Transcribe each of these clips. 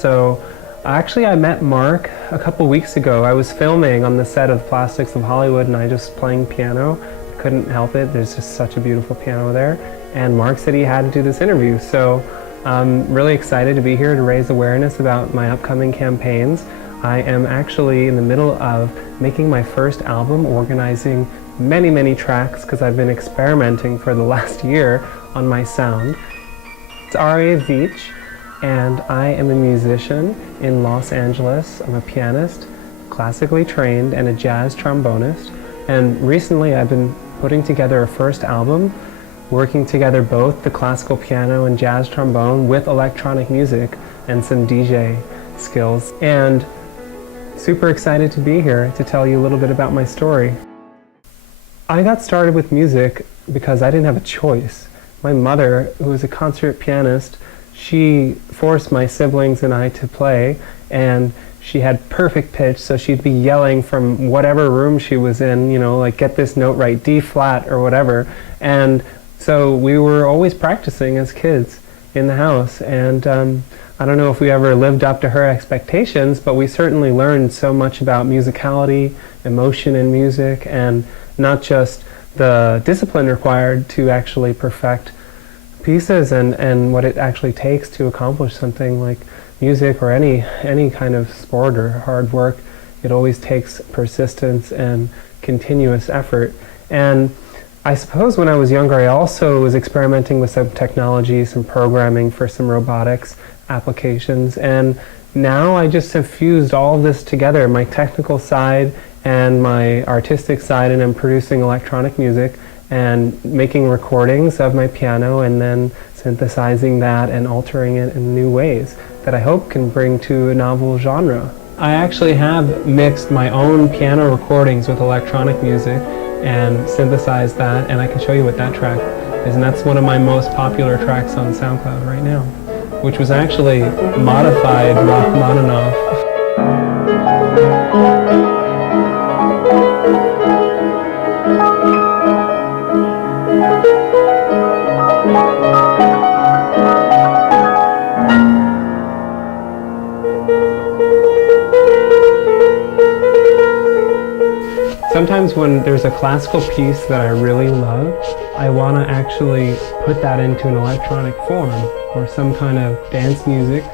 So actually I met Mark a couple weeks ago. I was filming on the set of Plastics of Hollywood and I just playing piano. I couldn't help it, there's just such a beautiful piano there. And Mark said he had to do this interview. So I'm really excited to be here to raise awareness about my upcoming campaigns. I am actually in the middle of making my first album, organizing many tracks because I've been experimenting for the last year on my sound. It's Aria Veach, and I am a musician in Los Angeles. I'm a pianist, classically trained, and a jazz trombonist. And recently I've been putting together a first album, working together both the classical piano and jazz trombone with electronic music and some DJ skills. And super excited to be here to tell you a little bit about my story. I got started with music because I didn't have a choice. My mother, who was a concert pianist, she forced my siblings and I to play, and she had perfect pitch, so she'd be yelling from whatever room she was in, you know, like get this note right, D flat or whatever. And so we were always practicing as kids in the house, and I don't know if we ever lived up to her expectations, but we certainly learned so much about musicality, emotion in music, and not just the discipline required to actually perfect pieces and what it actually takes to accomplish something like music or any kind of sport or hard work. It always takes persistence and continuous effort. And I suppose when I was younger, I also was experimenting with some technology, some programming for some robotics applications, and now I just have fused all of this together, my technical side and my artistic side, and I'm producing electronic music and making recordings of my piano and then synthesizing that and altering it in new ways that I hope can bring to a novel genre. I actually have mixed my own piano recordings with electronic music and synthesized that, and I can show you what that track is, and that's one of my most popular tracks on SoundCloud right now, which was actually modified Rachmaninoff. Sometimes when there's a classical piece that I really love, I want to actually put that into an electronic form or some kind of dance music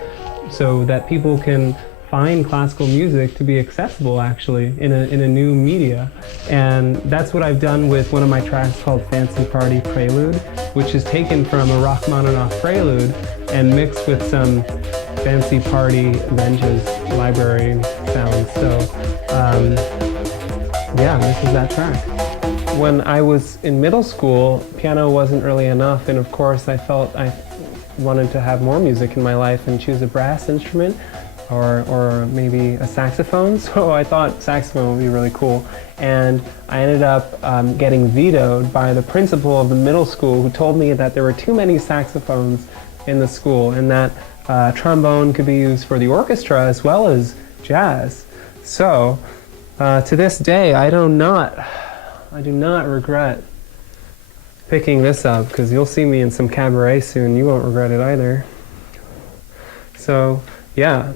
so that people can find classical music to be accessible actually in a new media. And that's what I've done with one of my tracks called Fancy Party Prelude, which is taken from a Rachmaninoff prelude and mixed with some fancy party Lenges library sounds. So yeah, this is that track. When I was in middle school, piano wasn't really enough, and of course I felt I wanted to have more music in my life and choose a brass instrument or maybe a saxophone, so I thought saxophone would be really cool. And I ended up getting vetoed by the principal of the middle school, who told me that there were too many saxophones in the school and that trombone could be used for the orchestra as well as jazz. So to this day, I do not regret picking this up, because you'll see me in some cabaret soon. You won't regret it either. So yeah,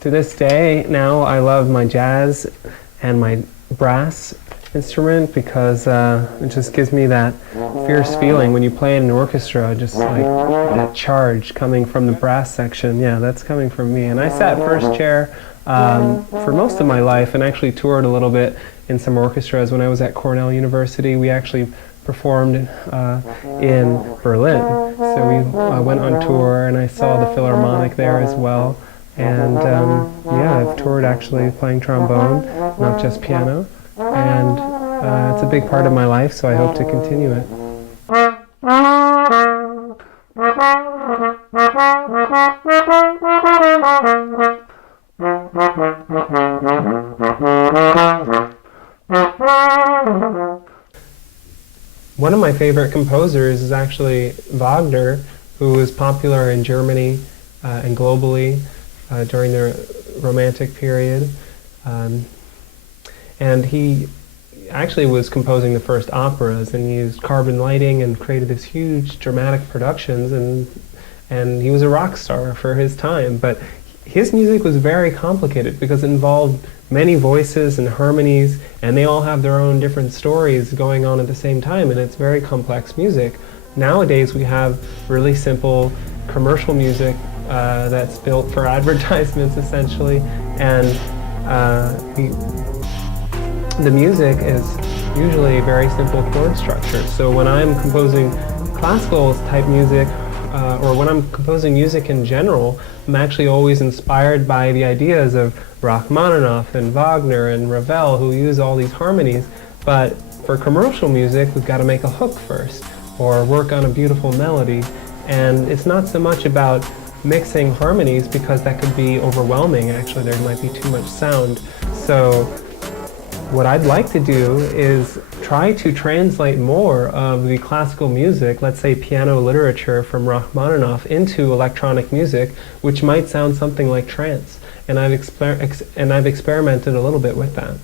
to this day now I love my jazz and my brass instrument because it just gives me that fierce feeling when you play in an orchestra, just like that charge coming from the brass section. Yeah, that's coming from me. And I sat first chair for most of my life and actually toured a little bit in some orchestras. When I was at Cornell University, we actually performed in Berlin. So we went on tour and I saw the Philharmonic there as well. And yeah, I've toured actually playing trombone, not just piano. And it's a big part of my life, so I hope to continue it. One of my favorite composers is actually Wagner, who was popular in Germany and globally during the Romantic period. And he actually was composing the first operas and used carbon lighting and created this huge dramatic productions, and he was a rock star for his time. But his music was very complicated because it involved many voices and harmonies, and they all have their own different stories going on at the same time, and it's very complex music. Nowadays we have really simple commercial music that's built for advertisements essentially, and the music is usually very simple chord structure. So when I'm composing classical type music, or when I'm composing music in general, I'm actually always inspired by the ideas of Rachmaninoff and Wagner and Ravel, who use all these harmonies. But for commercial music, we've got to make a hook first, or work on a beautiful melody. And it's not so much about mixing harmonies, because that could be overwhelming. Actually, there might be too much sound. So what I'd like to do is try to translate more of the classical music, let's say piano literature from Rachmaninoff, into electronic music, which might sound something like trance. And I've experimented a little bit with that.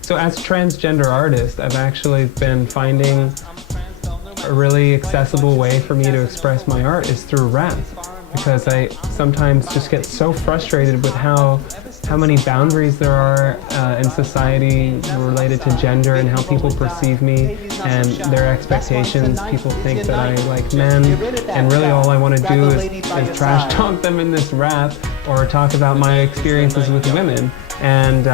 So as a transgender artist, I've actually been finding a really accessible way for me to express my art is through rap, because I sometimes just get so frustrated with how many boundaries there are in society related to gender and how people perceive me and their expectations. People think that I like men, and really all I want to do is trash talk them in this rap or talk about my experiences with women. And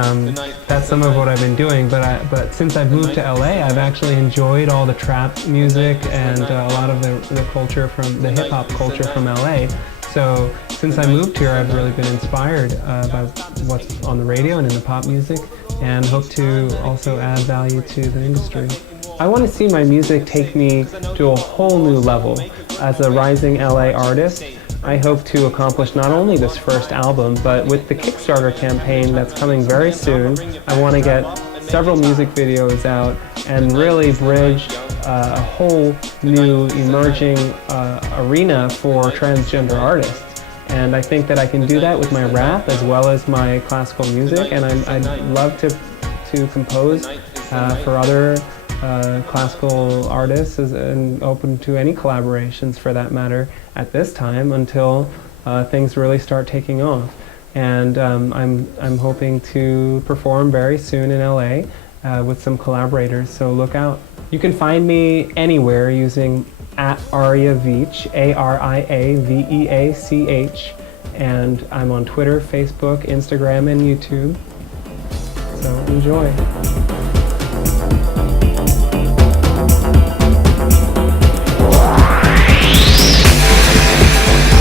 that's some of what I've been doing. But since I've moved to LA, I've actually enjoyed all the trap music and a lot of the culture from the hip hop culture from LA. So since I moved here, I've really been inspired by what's on the radio and in the pop music, and hope to also add value to the industry. I want to see my music take me to a whole new level. As a rising LA artist, I hope to accomplish not only this first album, but with the Kickstarter campaign that's coming very soon, I want to get several music videos out and really bridge a whole new emerging arena for transgender artists. And I think that I can do that with my rap as well as my classical music, and I'd love to compose for other classical artists and open to any collaborations for that matter at this time until things really start taking off. And I'm hoping to perform very soon in LA with some collaborators, so look out. You can find me anywhere using @Aria Veach, ARIAVEACH, and I'm on Twitter, Facebook, Instagram, and YouTube. So enjoy.